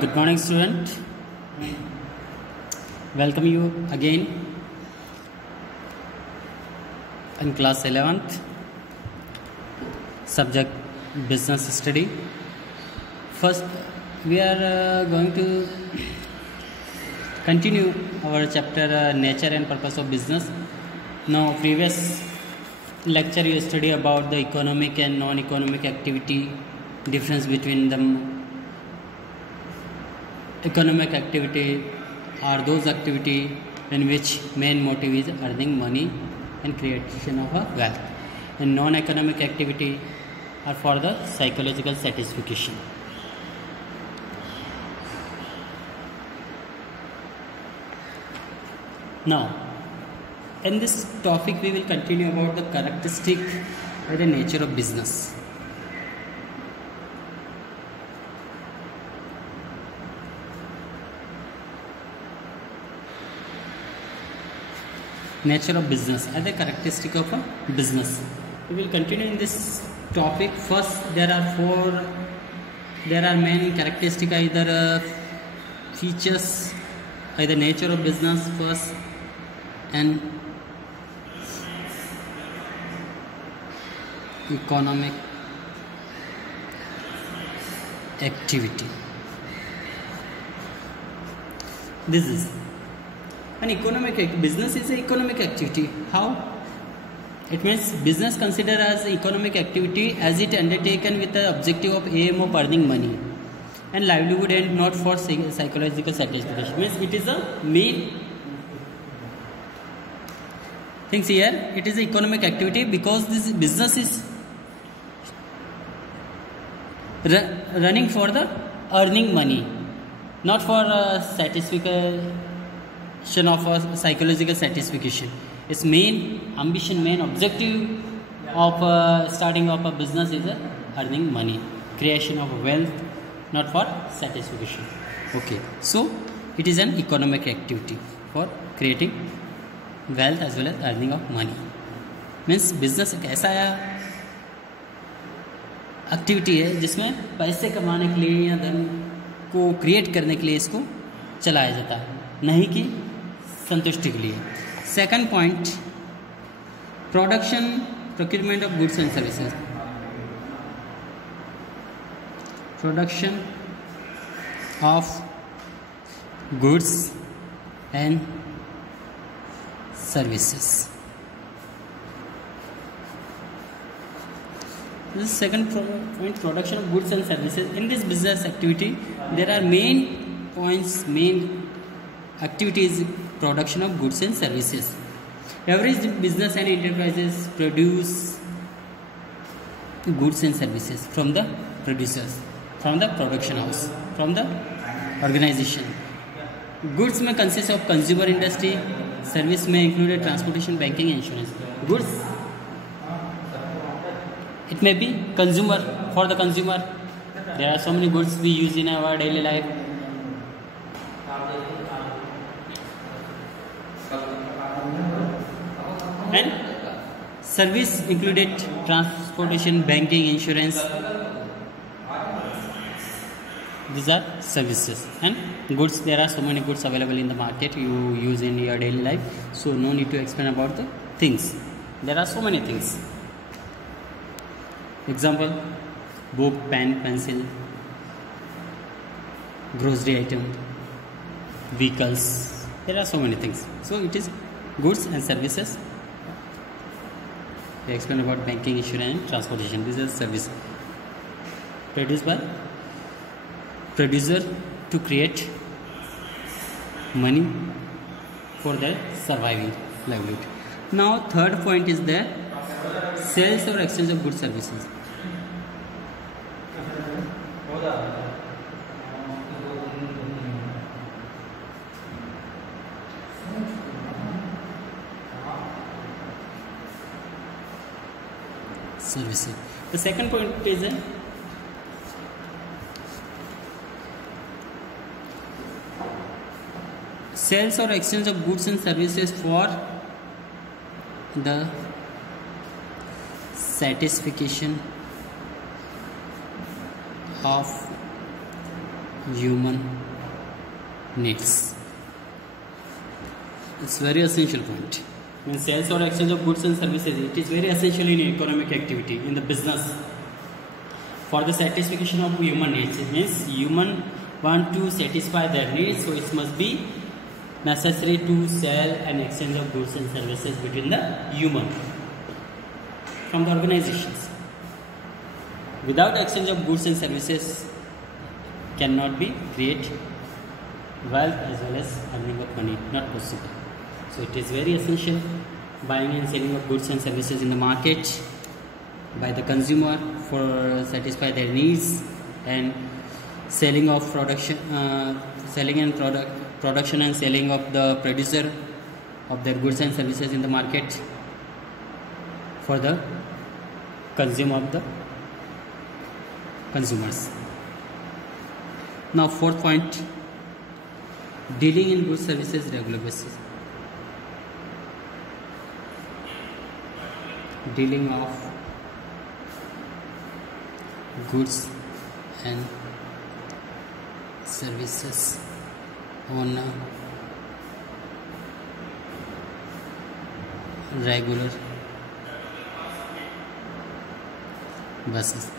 Good morning, student. Welcome you again in class 11th. Subject business study. First, we are going to continue our chapter nature and purpose of business. Now, previous lecture you study about the economic and non-economic activity, difference between them. Economic activity are those activity in which main motive is earning money and creation of a wealth, and non-economic activity are for the psychological satisfaction. Now, in this topic we will continue about the characteristic or the nature of business. Nature of business as a characteristic of a business. We will continue in this topic. First, there are many characteristics, either features, either nature of business first, and economic activity. This is an economic business is an economic activity. How? It means business considered as economic activity as it undertaken with the objective of aim of earning money and livelihood and not for psychological satisfaction. Means it is a main things here. It is an economic activity because this business is running for the earning money, not for satisfaction of a psychological satisfaction. Its main ambition, main objective of starting up a business is earning money, creation of wealth, not for satisfaction. Okay, so it is an economic activity for creating wealth as well as earning of money. Means business एक ऐसा activity है जिसमें पैसे कमाने के लिए या धन को क्रिएट करने के लिए इसको चलाया जाता है, नहीं कि संतुष्टि के लिए. Second point, production procurement of goods and services. Production of goods and services. This is second point, production of goods and services. In this business activity, there are main points, main activities, production of goods and services. Every business and enterprises produce goods and services from the producers, from the production house, from the organization. Goods may consist of consumer industry, service may include transportation, banking, insurance. Goods, it may be consumer, for the consumer. There are so many goods we use in our daily life. And service included transportation, banking, insurance. These are services. And goods, there are so many goods available in the market you use in your daily life, so no need to explain about the things. There are so many things. Example, book, pen, pencil, grocery item, vehicles. There are so many things. So it is goods and services. We explain about banking, insurance, transportation. This is service produced by producer to create money for their surviving livelihood. Now, third point is the sales or exchange of goods services. Services. The second point is sales or exchange of goods and services for the satisfaction of human needs. It's very essential point. When sales or exchange of goods and services, it is very essential in economic activity, in the business. For the satisfaction of human needs, it means human want to satisfy their needs, so it must be necessary to sell and exchange of goods and services between the human from the organizations. Without exchange of goods and services, cannot be create wealth as well as earning of money, not possible. So it is very essential buying and selling of goods and services in the market by the consumer for satisfy their needs, and selling of production, production and selling of the producer of their goods and services in the market for the consumer of the consumers. Now fourth point, dealing in goods services regular basis. Dealing of goods and services on a regular basis.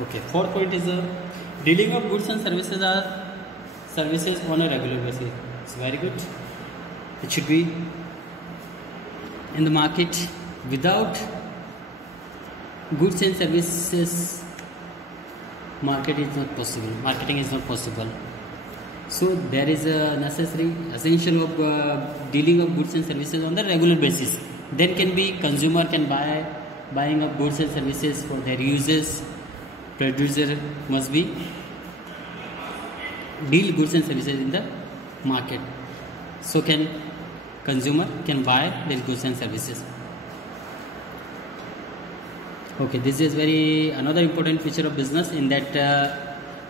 Okay, fourth point is dealing of goods and services on a regular basis. It's very good. It should be in the market. Without goods and services, marketing is not possible. So there is a necessary essential of dealing of goods and services on the regular basis. Then can be consumer can buying of goods and services for their uses. Producer must be deal goods and services in the market. So consumer can buy their goods and services. Okay, this is another important feature of business, in that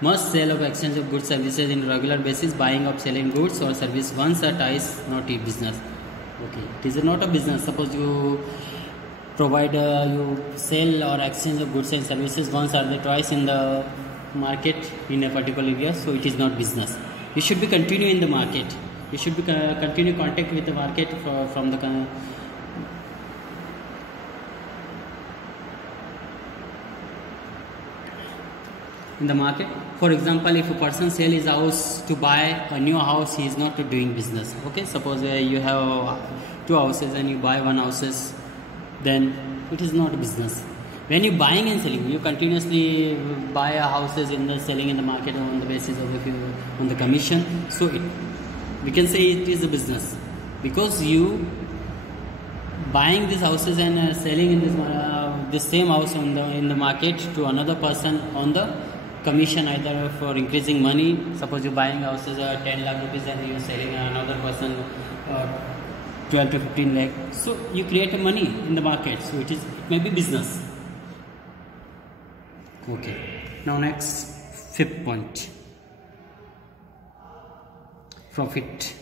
must sell of exchange of goods services in regular basis. Buying of selling goods or service once or twice, not a business. Okay, it is not a business. Suppose you provide you sell or exchange of goods and services once or twice in the market in a particular area, so it is not business. You should be continue in the market. You should be continue contact with the market from the in the market. For example, if a person sell his house to buy a new house, he is not doing business. Okay, suppose you have two houses and you buy one houses, then it is not a business. When you buying and selling, you continuously buy houses in the selling in the market on the basis of on the commission. So we can say it is a business, because you buying these houses and selling in this same house in the market to another person on the commission, either for increasing money. Suppose you're buying houses 10 lakh rupees and you're selling another person 12 to 15 lakh. So you create money in the market. So it may be business. Okay. Now next, fifth point. Profit.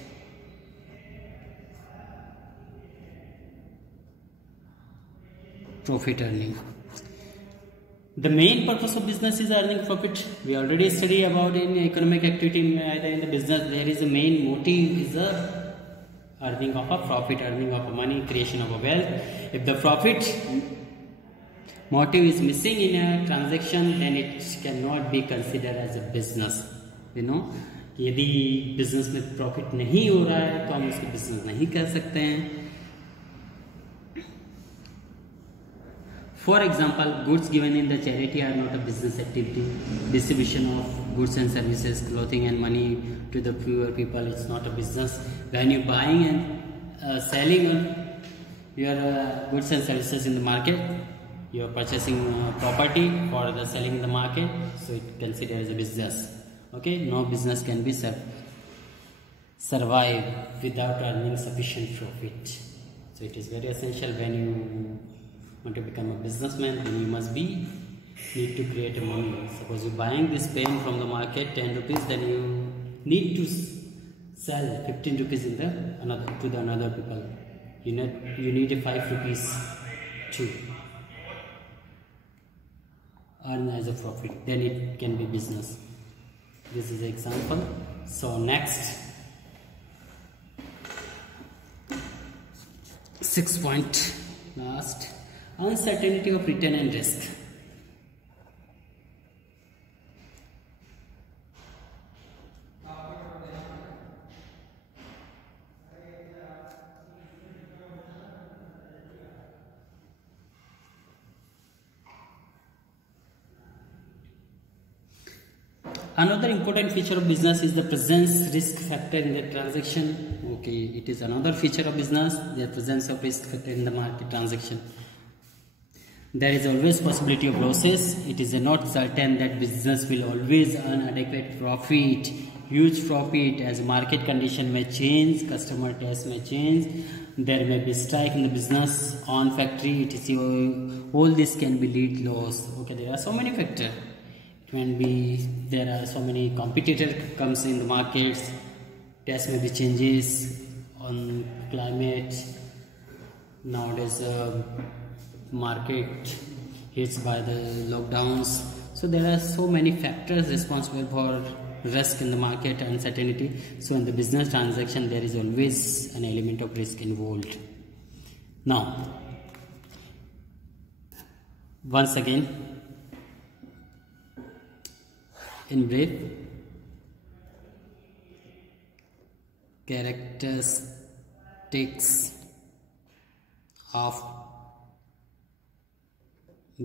Profit earning. The main purpose of business is earning profit. We already studied about in economic activity, either in the business, there is a main motive is the earning of a profit, earning of a money, creation of a wealth. If the profit motive is missing in a transaction, then it cannot be considered as a business. You know, यदि business में profit नहीं हो रहा है तो हम उसको business नहीं कह सकते हैं. For example, goods given in the charity are not a business activity. Distribution of goods and services, clothing and money to the poor people, it's not a business. When you buying and selling your goods and services in the market, you are purchasing property for the selling in the market, so it considered as a business. Okay, no business can be survive without earning sufficient profit. So it is very essential when you want to become a businessman, then you must need to create a money. Suppose you're buying this pen from the market 10 rupees, then you need to sell 15 rupees in the another people. You need 5 rupees to earn as a profit. Then it can be business. This is the example. So next, 6 point last, uncertainty of return and risk. Another important feature of business is the presence risk factor in the transaction. Okay, it is another feature of business, the presence of risk factor in the market transaction. There is always possibility of losses. It is not certain that business will always earn adequate profit, huge profit, as market condition may change, customer taste may change, there may be strike in the business, on factory, etc. All this can be lead loss. Okay, there are so many factors. Can be there are so many competitors comes in the markets, taste may be changes on climate, nowadays market hits by the lockdowns. So there are so many factors responsible for risk in the market, uncertainty. So in the business transaction there is always an element of risk involved. Now once again, in brief, characteristics of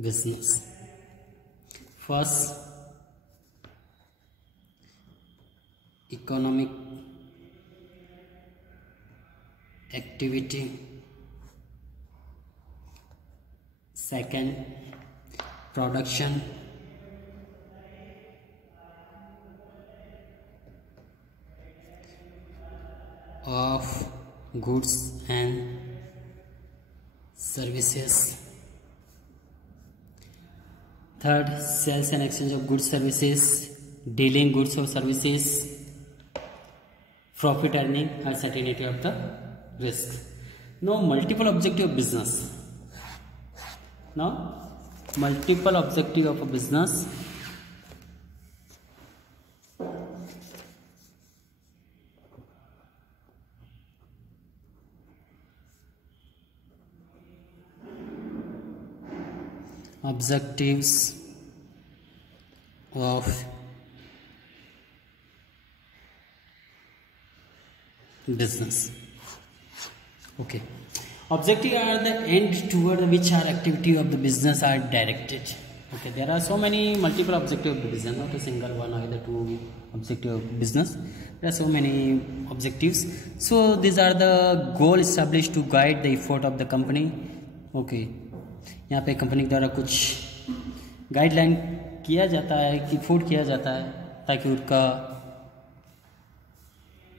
business. First, economic activity. Second, production. Of goods and services. Third, sales and exchange of goods, services, dealing goods or services, profit earning, uncertainty of the risk. Now multiple objective of business. Now multiple objective of a business. Objectives of business. Okay, objectives are the end toward which our activity of the business are directed. Okay, there are so many multiple objectives of the business, not a single one or the two objectives of business. There are so many objectives. So these are the goal established to guide the effort of the company. Okay, यहाँ पे company के द्वारा कुछ guideline किया जाता है कि food किया जाता है ताकि उनका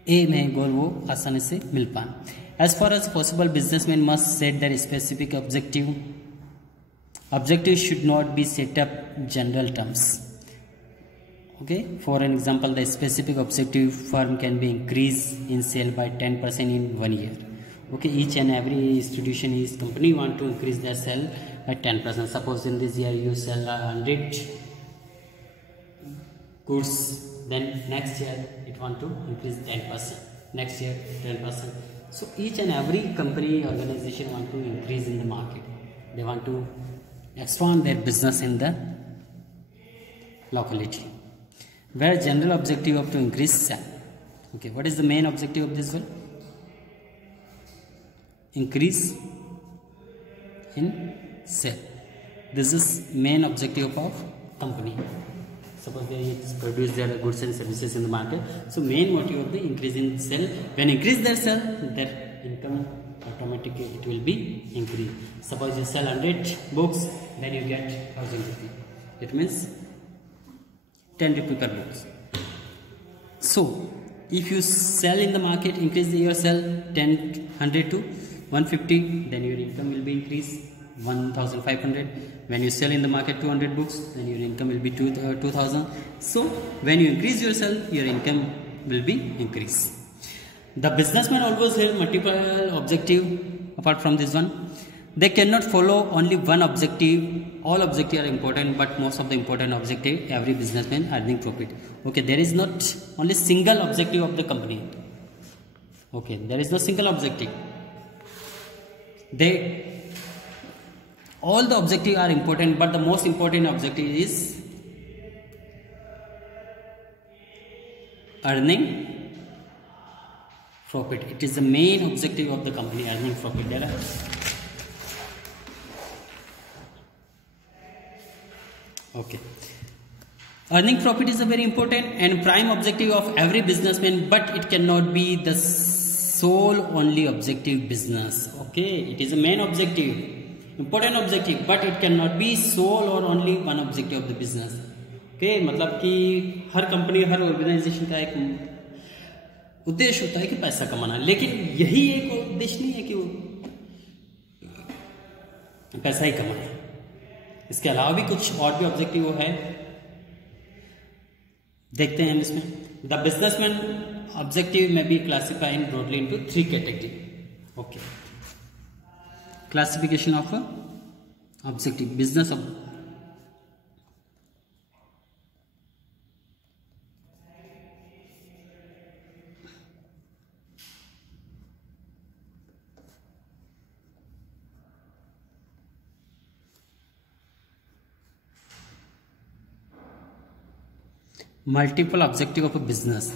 एम है गोल वो आसानी से मिल पाए. As far as possible businessman must set their specific objective. Objective should not be set up general terms. Okay, for an example, the specific objective firm can be increase in sale by 10% in 1 year. Okay, each and every institution, each company want to increase their sale by 10%. Suppose in this year you sell 100 goods, then next year it want to increase 10%. Next year 10%. So each and every company, organization want to increase in the market. They want to expand their business in the locality. Where general objective of to increase sale. Okay, what is the main objective of this one? Increase in sale. This is main objective of company. Suppose they produce their goods and services in the market. So main motive of the increase in sale. When increase their sale, their income automatically it will be increased. Suppose you sell 100 books, then you get 1000 rupees. It means 10 rupees per books. So if you sell in the market, increase your sell 100 to 150, then your income will be increased 1500. When you sell in the market 200 books, then your income will be 2000. So when you increase your sell, your income will be increased. The businessman always have multiple objective apart from this one. They cannot follow only one objective. All objectives are important, but most of the important objective every businessman earning profit. Okay, there is not only single objective of the company. Okay, there is no single objective. All the objectives are important, but the most important objective is earning profit. It is the main objective of the company, earning profit. Okay. Earning profit is a very important and prime objective of every businessman, but it cannot be the sole only objective business. Okay, it is a main objective, important objective, but it cannot be sole or only one objective of the business. Okay, मतलब कि हर company, हर organisation का एक उद्देश्य होता है कि पैसा कमाना, लेकिन यही एक उद्देश्य नहीं है कि वो पैसा ही कमाए, इसके अलावा भी कुछ और भी ऑब्जेक्टिव है, देखते हैं इसमें. द बिजनेसमैन ऑब्जेक्टिव में be classified broadly into 3 category. Okay, classification of objective business. Multiple objective of a business.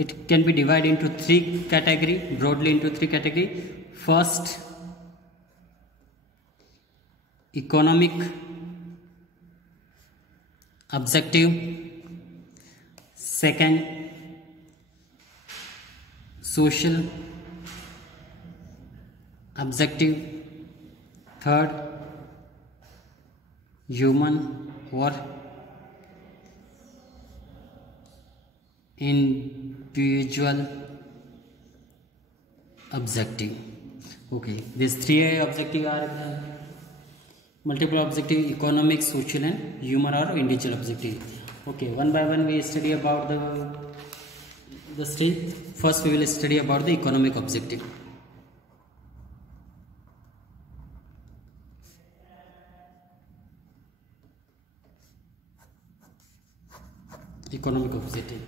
It can be divided into 3 category, broadly into 3 category. First, economic objective. Second, social objective. Third, human or individual objective. Okay, these 3 objectives are multiple objective: economic, social and human or individual objective. Okay, one by one we study about the stage. First we will study about the economic objective. Economic objective.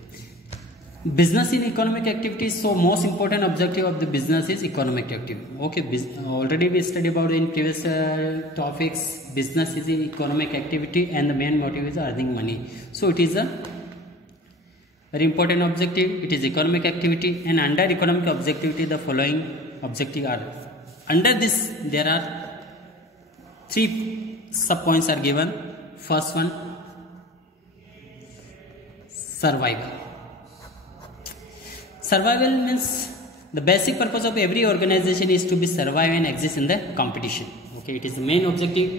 Business in economic activities. So most important objective of the business is economic activity. Okay, already we studied about in previous topics. Business is an economic activity and the main motive is earning money. So it is a very important objective. It is economic activity, and under economic objectivity the following objective are. Under this there are 3 sub points are given. First one, survival. Survival means the basic purpose of every organization is to be survive and exist in the competition. Okay, it is the main objective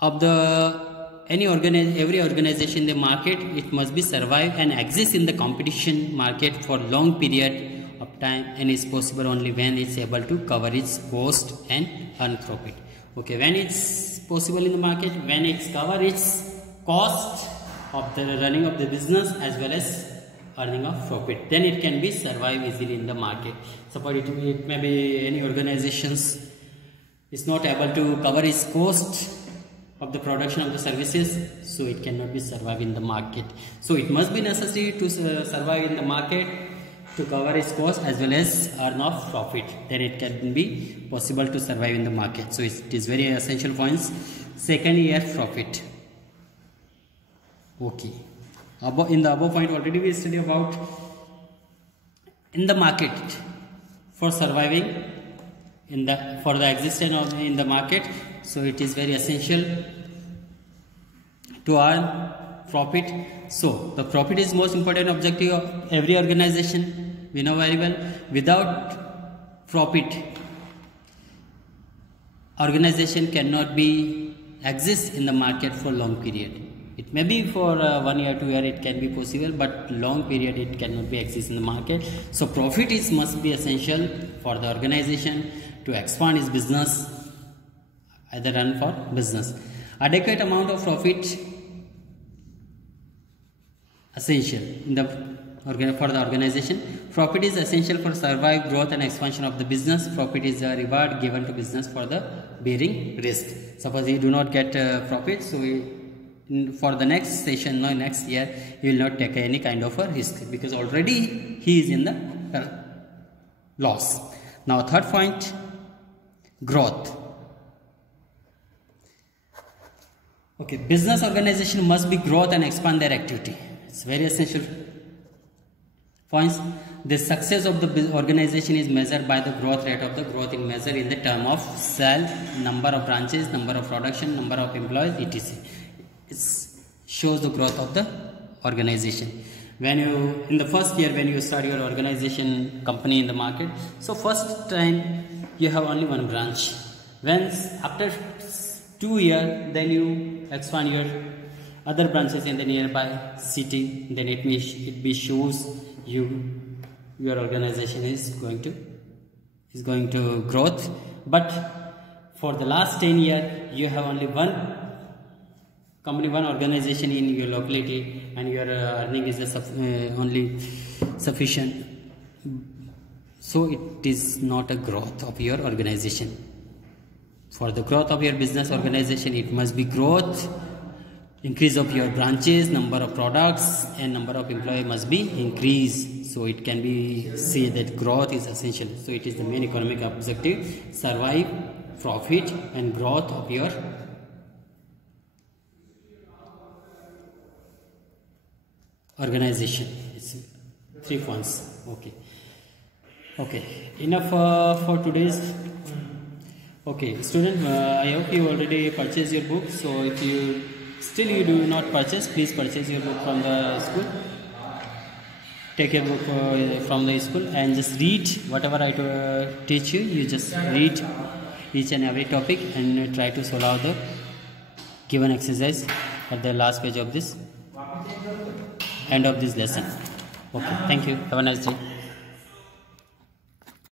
of the every organization in the market. It must be survive and exist in the competition market for long period of time, and is possible only when it's able to cover its cost and earn profit. Okay, when it's possible in the market, when it's cover its cost of the running of the business as well as earning of profit, then it can be survive easily in the market. Suppose it may be any organizations is not able to cover its cost of the production of the services, so it cannot be survive in the market. So it must be necessary to survive in the market to cover its cost as well as earn of profit, then it can be possible to survive in the market. So it is very essential points. Second, year profit. Okay, in the above point already we studied about in the market for surviving for the existence of in the market. So it is very essential to earn profit. So the profit is most important objective of every organization. We know very well. Without profit, organization cannot be exist in the market for long period. It may be for 1 year, 2 year, it can be possible, but long period it cannot be exist in the market. So profit must be essential for the organization to expand its business, either run for business. Adequate amount of profit essential in the for the organization. Profit is essential for survival, growth and expansion of the business. Profit is a reward given to business for the bearing risk. Suppose you do not get profit, so for the next session, no, next year, you will not take any kind of a risk because already he is in the loss. Now third point, growth. Okay, business organization must be growth and expand their activity. It's very essential points. The success of the organization is measured by the growth rate of the growth in measure in the term of sale, number of branches, number of production, number of employees, etc. It shows the growth of the organization. When you, in the first year when you start your organization company in the market, so first time you have only one branch. When after 2 years, then you expand your other branches in the nearby city, then it be shows your organization is going to growth. But for the last 10 years, you have only one company, one organization in your locality, and your earning is only sufficient. So it is not a growth of your organization. For the growth of your business organization, it must be growth, increase of your branches, number of products and number of employees must be increased. So it can be said that growth is essential. So it is the main economic objective, survive, profit and growth of your organization. It's 3 points. Okay, enough for today's. Okay, student, I hope you already purchased your book. So if you still you do not purchase, please purchase your book from the school. Take your book from the school and just read whatever I teach you. You just read each and every topic and try to solve the given exercise at the last page of this end of this lesson. Okay, thank you. Have a nice day.